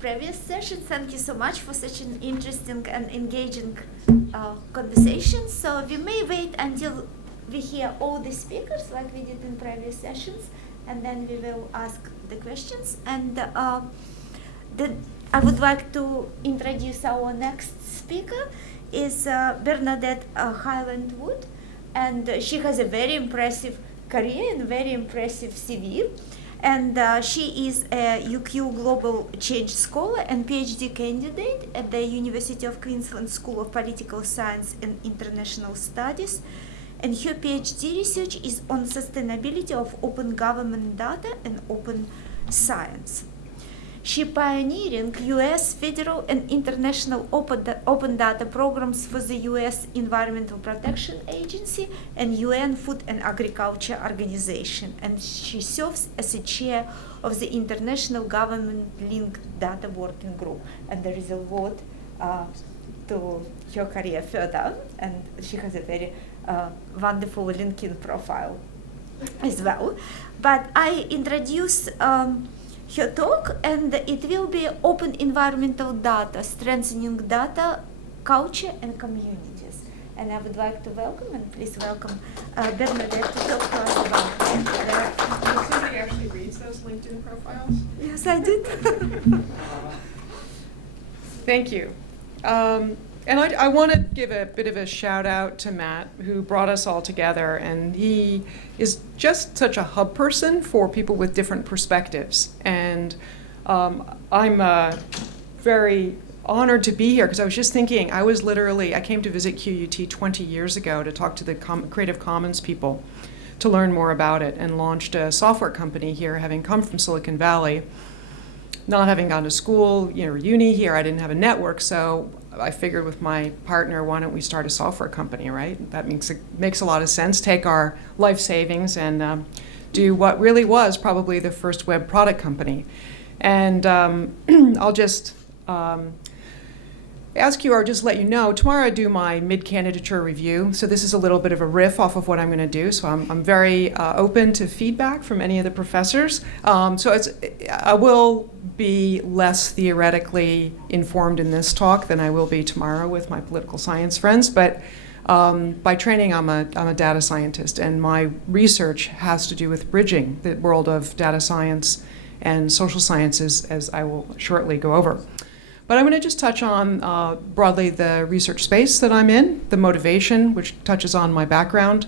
previous session. Thank you so much for such an interesting and engaging conversation. So we may wait until we hear all the speakers like we did in previous sessions, and then we will ask the questions. And I would like to introduce our next speaker is Bernadette Hyland-Wood, and she has a very impressive career and very impressive CV. And she is a UQ Global Change Scholar and PhD candidate at the University of Queensland School of Political Science and International Studies. And her PhD research is on sustainability of open government data and open science. She pioneering U.S. federal and international open data programs for the U.S. Environmental Protection Agency and UN Food and Agriculture Organization. And she serves as the chair of the International Government Linked Data Working Group. And there is a lot to her career further, and she has a very wonderful LinkedIn profile as well. But I introduce her talk, and it will be open environmental data, strengthening data, culture, and communities. And I would like to welcome, and please welcome Bernadette to talk to us about that. Did somebody actually reads those LinkedIn profiles? Yes, I did. Thank you. And I want to give a bit of a shout out to Matt, who brought us all together, and he is just such a hub person for people with different perspectives. And I'm very honored to be here, because I was just thinking, I came to visit QUT 20 years ago to talk to the Creative Commons people to learn more about it, and launched a software company here, having come from Silicon Valley. Not having gone to school, or uni here, I didn't have a network, so I figured with my partner, why don't we start a software company, right? That makes a lot of sense. Take our life savings and do what really was probably the first web product company. And I'll just ask you, or just let you know, tomorrow I do my mid-candidature review. So this is a little bit of a riff off of what I'm going to do. So I'm very open to feedback from any of the professors. I will be less theoretically informed in this talk than I will be tomorrow with my political science friends. But by training, I'm a data scientist, and my research has to do with bridging the world of data science and social sciences, as I will shortly go over. But I'm going to just touch on broadly the research space that I'm in, the motivation, which touches on my background,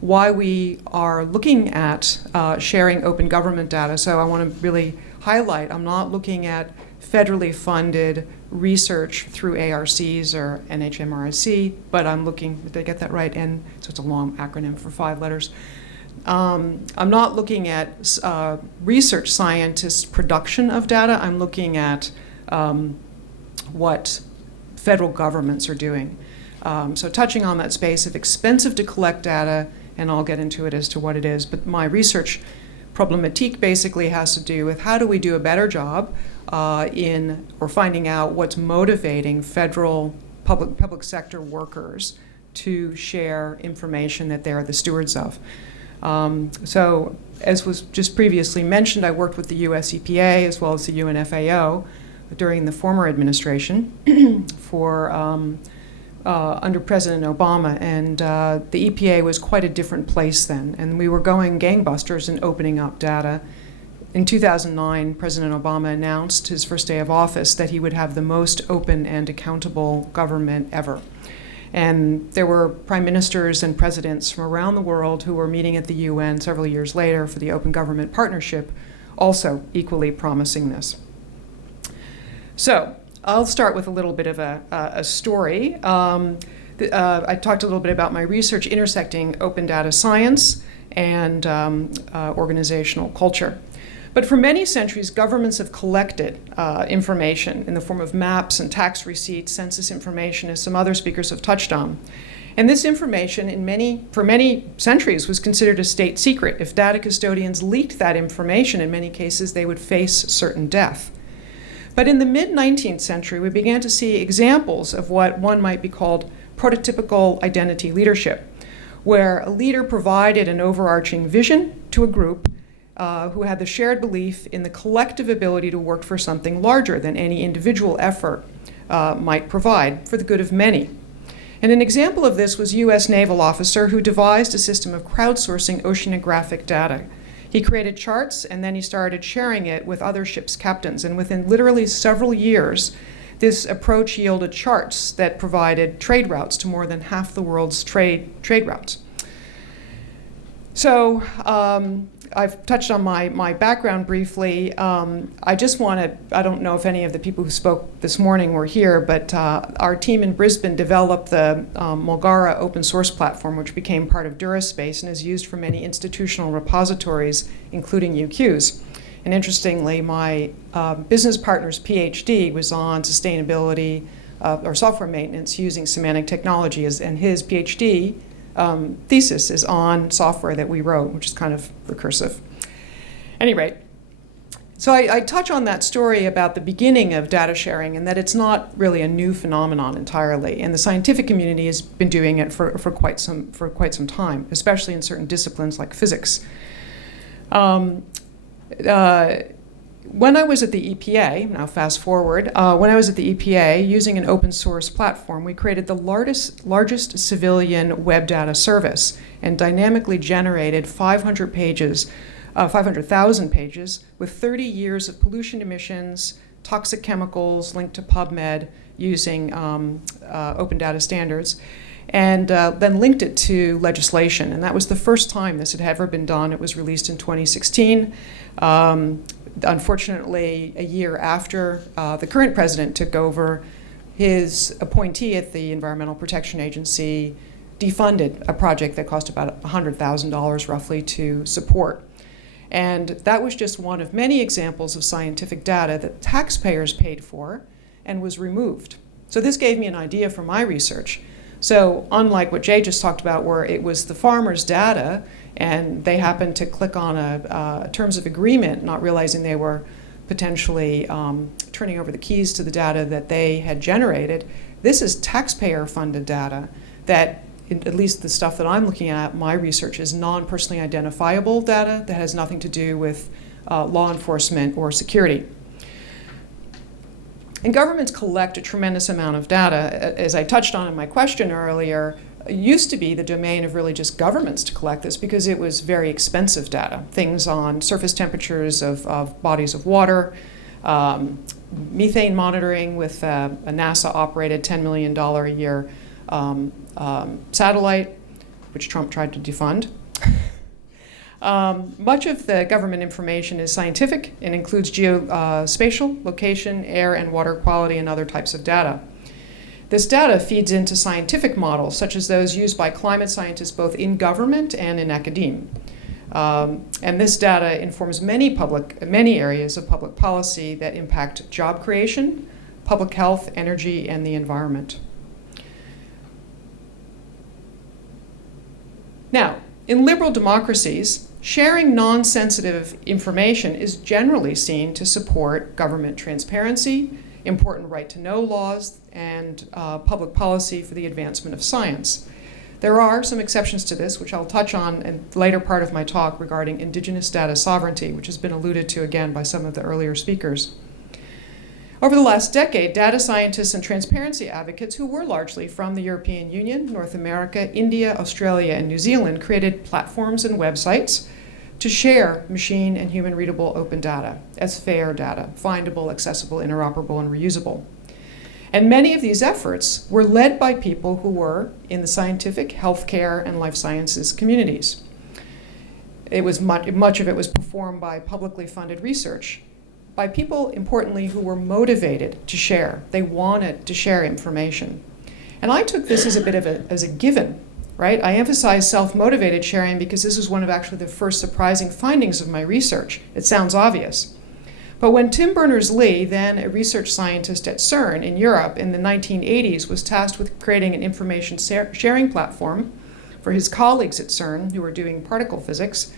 why we are looking at sharing open government data. So I want to really highlight, I'm not looking at federally funded research through ARCs or NHMRC, but I'm looking, did I get that right? And so it's a long acronym for 5 letters. I'm not looking at research scientists' production of data. I'm looking at what federal governments are doing. So touching on that space of expensive to collect data, and I'll get into it as to what it is, but my research problematique basically has to do with how do we do a better job or finding out what's motivating federal public sector workers to share information that they're the stewards of. So as was just previously mentioned, I worked with the US EPA as well as the UNFAO during the former administration under President Obama, and the EPA was quite a different place then, and we were going gangbusters in opening up data. In 2009, President Obama announced his first day of office that he would have the most open and accountable government ever. And there were prime ministers and presidents from around the world who were meeting at the UN several years later for the Open Government Partnership, also equally promising this. So I'll start with a little bit of a story. I talked a little bit about my research intersecting open data science and organizational culture. But for many centuries, governments have collected information in the form of maps and tax receipts, census information, as some other speakers have touched on. And this information, for many centuries, was considered a state secret. If data custodians leaked that information, in many cases, they would face certain death. But in the mid-19th century, we began to see examples of what one might be called prototypical identity leadership, where a leader provided an overarching vision to a group, who had the shared belief in the collective ability to work for something larger than any individual effort might provide for the good of many. And an example of this was a U.S. naval officer who devised a system of crowdsourcing oceanographic data. He created charts, and then he started sharing it with other ships' captains. And within literally several years, this approach yielded charts that provided trade routes to more than half the world's trade routes. So I've touched on my background briefly. I just want to, I don't know if any of the people who spoke this morning were here, but our team in Brisbane developed the Mulgara open source platform, which became part of DuraSpace and is used for many institutional repositories, including UQ's. And interestingly, my business partner's PhD was on sustainability or software maintenance using semantic technologies, and his PhD thesis is on software that we wrote, which is kind of recursive. Any rate, so I touch on that story about the beginning of data sharing and that it's not really a new phenomenon entirely, and the scientific community has been doing it for quite some time, especially in certain disciplines like physics. When I was at the EPA, now fast forward, when I was at the EPA using an open source platform, we created the largest civilian web data service and dynamically generated 500,000 pages with 30 years of pollution emissions, toxic chemicals linked to PubMed using open data standards, and then linked it to legislation. And that was the first time this had ever been done. It was released in 2016. Unfortunately, a year after the current president took over, his appointee at the Environmental Protection Agency defunded a project that cost about $100,000 roughly to support. And that was just one of many examples of scientific data that taxpayers paid for and was removed. So this gave me an idea for my research. So unlike what Jay just talked about, where it was the farmers' data and they happened to click on a terms of agreement, not realizing they were potentially turning over the keys to the data that they had generated, this is taxpayer-funded data that, at least the stuff that I'm looking at, my research is non-personally identifiable data that has nothing to do with law enforcement or security. And governments collect a tremendous amount of data. As I touched on in my question earlier, it used to be the domain of really just governments to collect this because it was very expensive data. Things on surface temperatures of bodies of water, methane monitoring with a NASA-operated $10 million a year satellite, which Trump tried to defund. Much of the government information is scientific and includes geospatial, location, air and water quality, and other types of data. This data feeds into scientific models, such as those used by climate scientists both in government and in academia. And this data informs many areas of public policy that impact job creation, public health, energy, and the environment. Now, in liberal democracies, sharing non-sensitive information is generally seen to support government transparency, important right-to-know laws, and public policy for the advancement of science. There are some exceptions to this, which I'll touch on in the later part of my talk regarding indigenous data sovereignty, which has been alluded to again by some of the earlier speakers. Over the last decade, data scientists and transparency advocates, who were largely from the European Union, North America, India, Australia, and New Zealand, created platforms and websites to share machine and human readable open data as fair data, findable, accessible, interoperable, and reusable. And many of these efforts were led by people who were in the scientific, healthcare, and life sciences communities. It was much of it was performed by publicly funded research, by people, importantly, who were motivated to share. They wanted to share information. And I took this as a bit of a given, right? I emphasize self-motivated sharing because this was one of actually the first surprising findings of my research. It sounds obvious. But when Tim Berners-Lee, then a research scientist at CERN in Europe in the 1980s, was tasked with creating an information sharing platform for his colleagues at CERN who were doing particle physics,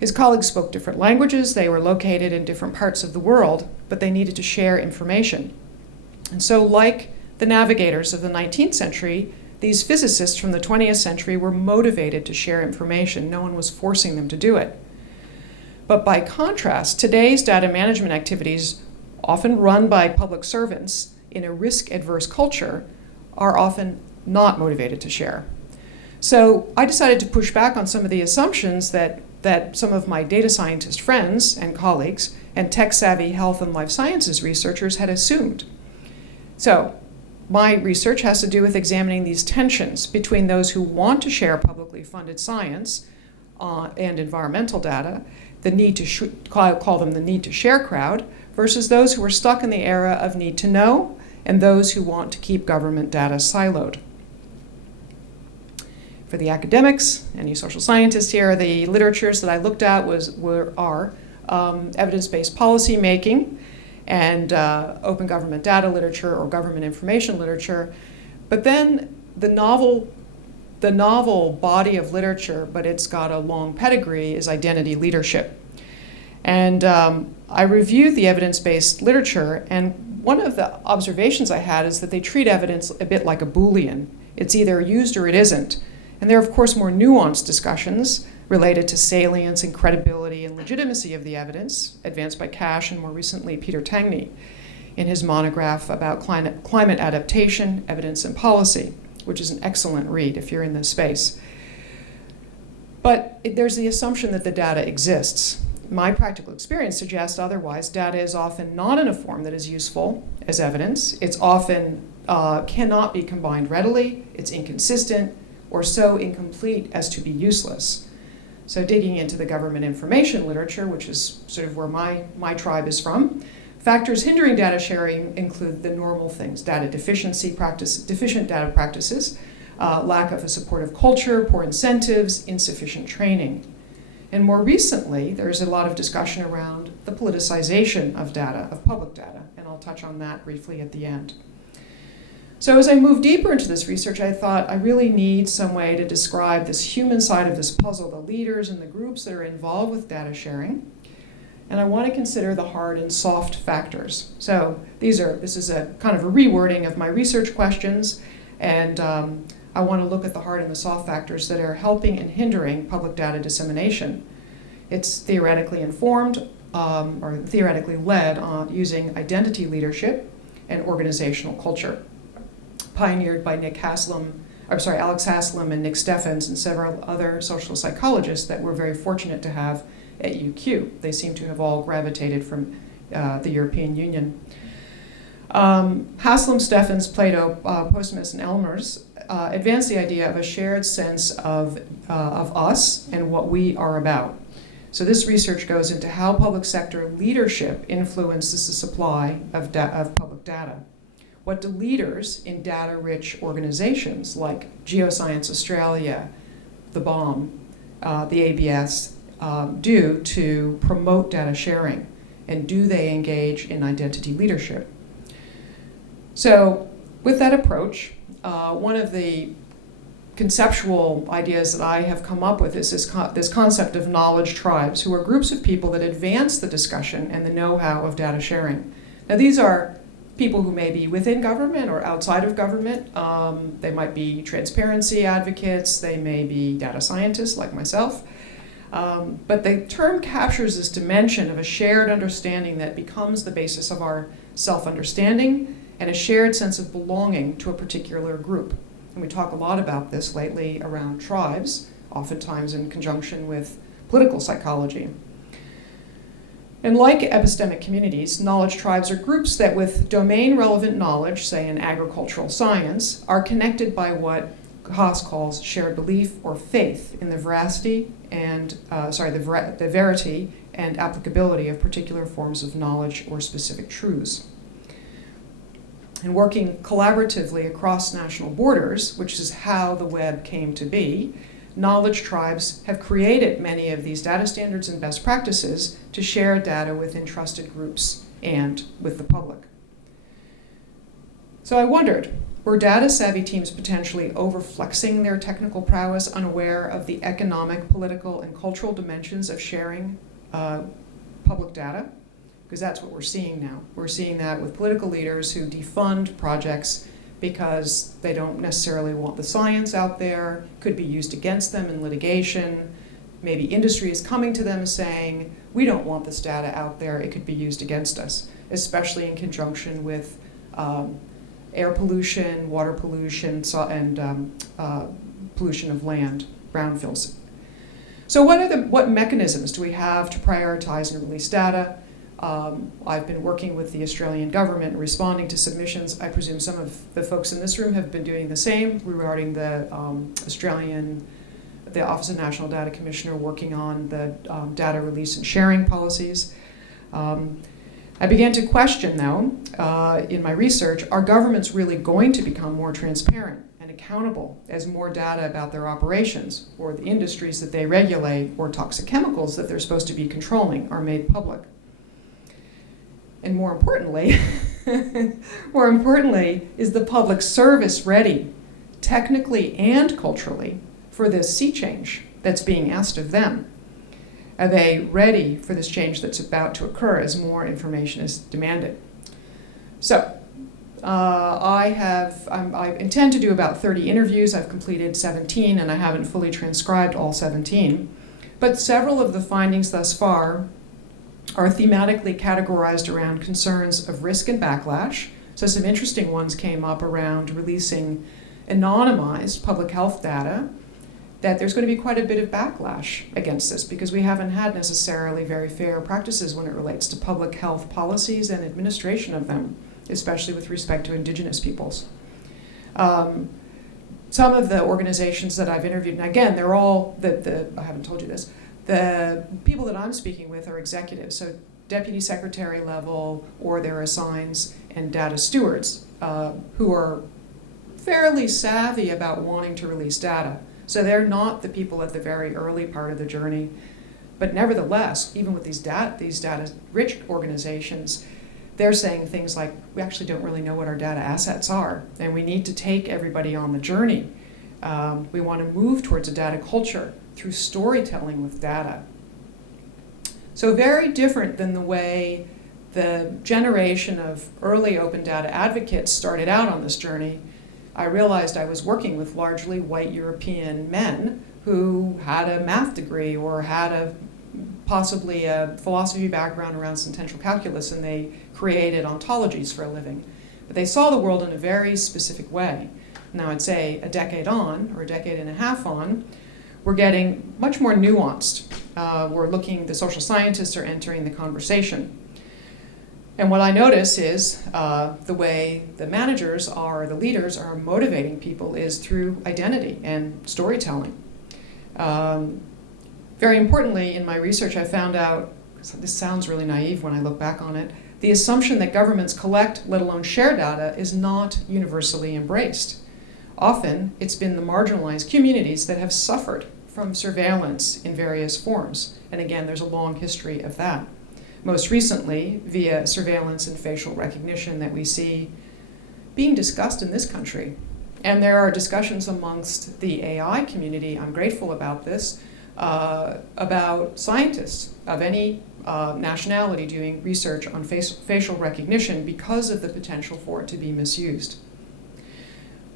his colleagues spoke different languages, they were located in different parts of the world, but they needed to share information. And so, like the navigators of the 19th century, these physicists from the 20th century were motivated to share information. No one was forcing them to do it. But by contrast, today's data management activities, often run by public servants in a risk-adverse culture, are often not motivated to share. So I decided to push back on some of the assumptions that some of my data scientist friends and colleagues and tech-savvy health and life sciences researchers had assumed. So my research has to do with examining these tensions between those who want to share publicly funded science and environmental data, the need to call them the need to share crowd, versus those who are stuck in the era of need to know and those who want to keep government data siloed. For the academics, any social scientists here, the literatures that I looked at are evidence-based policy making and open government data literature or government information literature. But then the novel body of literature, but it's got a long pedigree, is identity leadership. And I reviewed the evidence-based literature, and one of the observations I had is that they treat evidence a bit like a Boolean. It's either used or it isn't. And there are, of course, more nuanced discussions related to salience and credibility and legitimacy of the evidence, advanced by Cash and more recently Peter Tangney in his monograph about climate adaptation, evidence and policy, which is an excellent read if you're in this space. But there's the assumption that the data exists. My practical experience suggests otherwise. Data is often not in a form that is useful as evidence. It's often cannot be combined readily. It's inconsistent or so incomplete as to be useless. So digging into the government information literature, which is sort of where my tribe is from, factors hindering data sharing include the normal things: data deficiency practice, deficient data practices, lack of a supportive culture, poor incentives, insufficient training. And more recently, there's a lot of discussion around the politicization of data, of public data, and I'll touch on that briefly at the end. So as I moved deeper into this research, I thought I really need some way to describe this human side of this puzzle, the leaders and the groups that are involved with data sharing. And I want to consider the hard and soft factors. So this is a kind of a rewording of my research questions, and I want to look at the hard and the soft factors that are helping and hindering public data dissemination. It's theoretically informed or theoretically led on using identity leadership and organizational culture, pioneered by Alex Haslam and Nick Steffens and several other social psychologists that we're very fortunate to have at UQ. They seem to have all gravitated from the European Union. Haslam, Steffens, Plato, Postmus, and Elmers advanced the idea of a shared sense of us and what we are about. So this research goes into how public sector leadership influences the supply of public data. What do leaders in data-rich organizations like Geoscience Australia, the BOM, the ABS, do to promote data sharing? And do they engage in identity leadership? So with that approach, one of the conceptual ideas that I have come up with is this concept of knowledge tribes, who are groups of people that advance the discussion and the know-how of data sharing. Now these are people who may be within government or outside of government. They might be transparency advocates, they may be data scientists like myself. But the term captures this dimension of a shared understanding that becomes the basis of our self-understanding and a shared sense of belonging to a particular group. And we talk a lot about this lately around tribes, oftentimes in conjunction with political psychology. And like epistemic communities, knowledge tribes are groups that with domain-relevant knowledge, say in agricultural science, are connected by what Haas calls shared belief or faith in the veracity and the verity and applicability of particular forms of knowledge or specific truths. And working collaboratively across national borders, which is how the web came to be, knowledge tribes have created many of these data standards and best practices to share data with entrusted groups and with the public. So I wondered, were data-savvy teams potentially overflexing their technical prowess, unaware of the economic, political, and cultural dimensions of sharing public data? Because that's what we're seeing now. We're seeing that with political leaders who defund projects because they don't necessarily want the science out there, could be used against them in litigation, maybe industry is coming to them saying, we don't want this data out there, it could be used against us, especially in conjunction with air pollution, water pollution, and pollution of land, brownfields. So what mechanisms do we have to prioritize and release data? I've been working with the Australian government responding to submissions. I presume some of the folks in this room have been doing the same regarding the the Office of National Data Commissioner working on the data release and sharing policies. I began to question, though, in my research, are governments really going to become more transparent and accountable as more data about their operations or the industries that they regulate or toxic chemicals that they're supposed to be controlling are made public? And more importantly, is the public service ready, technically and culturally, for this sea change that's being asked of them? Are they ready for this change that's about to occur as more information is demanded? So, I intend to do about 30 interviews. I've completed 17, and I haven't fully transcribed all 17. But several of the findings thus far are thematically categorized around concerns of risk and backlash. So some interesting ones came up around releasing anonymized public health data, that there's going to be quite a bit of backlash against this because we haven't had necessarily very fair practices when it relates to public health policies and administration of them, especially with respect to indigenous peoples. Some of the organizations that I've interviewed, and again, they're all, I haven't told you this, the people that I'm speaking with are executives, so deputy secretary level or their assigns and data stewards who are fairly savvy about wanting to release data. So they're not the people at the very early part of the journey. But nevertheless, even with these data-rich organizations, they're saying things like, we actually don't really know what our data assets are, and we need to take everybody on the journey. We want to move towards a data culture through storytelling with data. So very different than the way the generation of early open data advocates started out on this journey. I realized I was working with largely white European men who had a math degree or had possibly a philosophy background around centennial calculus, and they created ontologies for a living. But they saw the world in a very specific way. Now I'd say a decade on, or a decade and a half on, we're getting much more nuanced. The social scientists are entering the conversation. And what I notice is the way the managers are, the leaders are motivating people is through identity and storytelling. Very importantly, in my research, I found out, this sounds really naive when I look back on it, the assumption that governments collect, let alone share data, is not universally embraced. Often, it's been the marginalized communities that have suffered from surveillance in various forms. And again, there's a long history of that. Most recently, via surveillance and facial recognition that we see being discussed in this country. And there are discussions amongst the AI community, I'm grateful about this, about scientists of any nationality doing research on facial recognition because of the potential for it to be misused.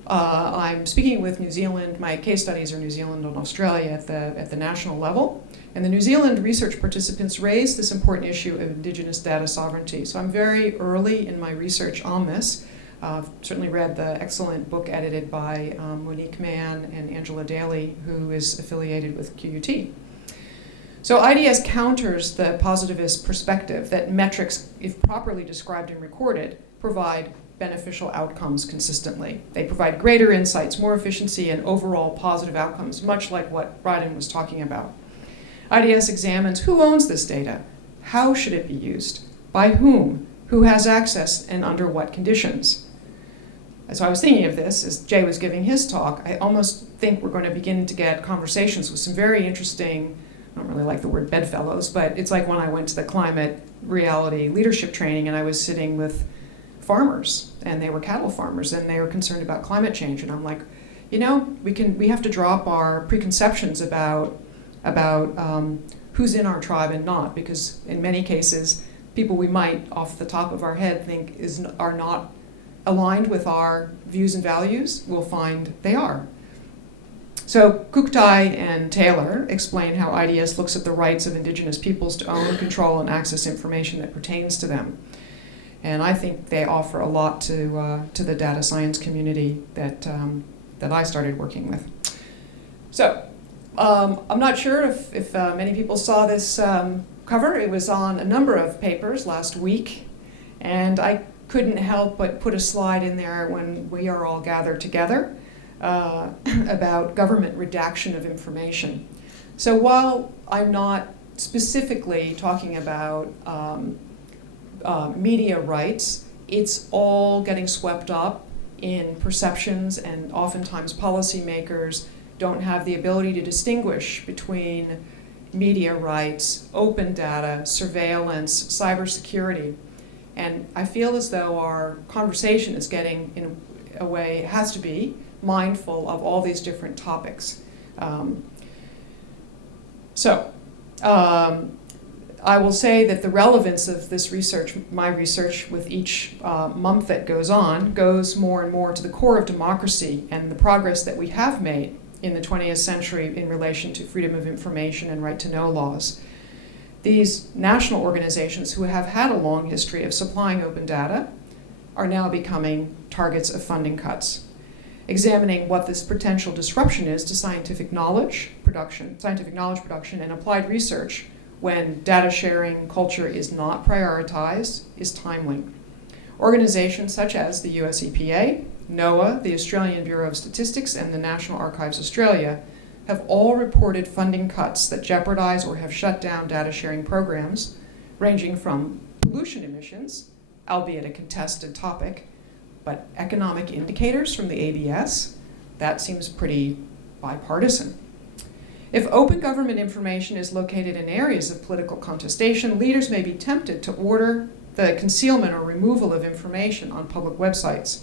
I'm speaking with New Zealand. My case studies are New Zealand and Australia at the national level. And the New Zealand research participants raised this important issue of Indigenous data sovereignty. So I'm very early in my research on this. I've certainly read the excellent book edited by Monique Mann and Angela Daly, who is affiliated with QUT. So IDS counters the positivist perspective that metrics, if properly described and recorded, provide beneficial outcomes consistently. They provide greater insights, more efficiency, and overall positive outcomes, much like what Bryden was talking about. IDS examines who owns this data, how should it be used, by whom, who has access, and under what conditions. So I was thinking of this as Jay was giving his talk. I almost think we're going to begin to get conversations with some very interesting, I don't really like the word bedfellows, but it's like when I went to the climate reality leadership training and I was sitting with farmers, and they were cattle farmers, and they were concerned about climate change. And I'm like, we have to drop our preconceptions about who's in our tribe and not, because in many cases, people we might, off the top of our head, think are not aligned with our views and values, we'll find they are. So Kuchtai and Taylor explain how IDS looks at the rights of indigenous peoples to own, control, and access information that pertains to them. And I think they offer a lot to the data science community that I started working with. So I'm not sure if many people saw this cover. It was on a number of papers last week, and I couldn't help but put a slide in there when we are all gathered together about government redaction of information. So while I'm not specifically talking about media rights, it's all getting swept up in perceptions, and oftentimes policymakers don't have the ability to distinguish between media rights, open data, surveillance, cybersecurity. And I feel as though our conversation is getting, in a way, has to be mindful of all these different topics. I will say that the relevance of this research, my research, with each month that goes on, goes more and more to the core of democracy and the progress that we have made in the 20th century in relation to freedom of information and right to know laws. These national organizations who have had a long history of supplying open data are now becoming targets of funding cuts. Examining what this potential disruption is to scientific knowledge production and applied research when data sharing culture is not prioritized is timely. Organizations such as the US EPA, NOAA, the Australian Bureau of Statistics, and the National Archives Australia have all reported funding cuts that jeopardize or have shut down data sharing programs, ranging from pollution emissions, albeit a contested topic, but economic indicators from the ABS, that seems pretty bipartisan. If open government information is located in areas of political contestation, leaders may be tempted to order the concealment or removal of information on public websites.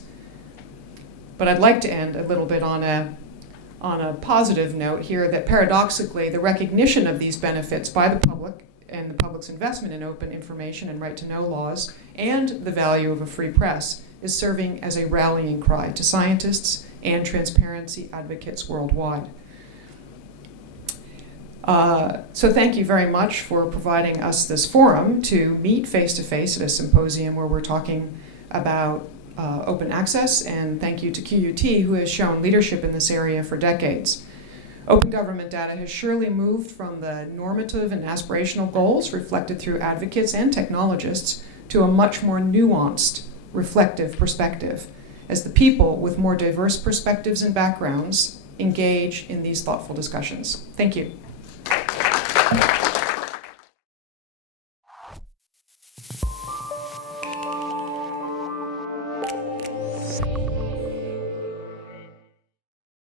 But I'd like to end a little bit on a positive note here, that paradoxically, the recognition of these benefits by the public and the public's investment in open information and right to know laws and the value of a free press is serving as a rallying cry to scientists and transparency advocates worldwide. So thank you very much for providing us this forum to meet face-to-face at a symposium where we're talking about open access, and thank you to QUT, who has shown leadership in this area for decades. Open government data has surely moved from the normative and aspirational goals reflected through advocates and technologists to a much more nuanced, reflective perspective, as the people with more diverse perspectives and backgrounds engage in these thoughtful discussions. Thank you.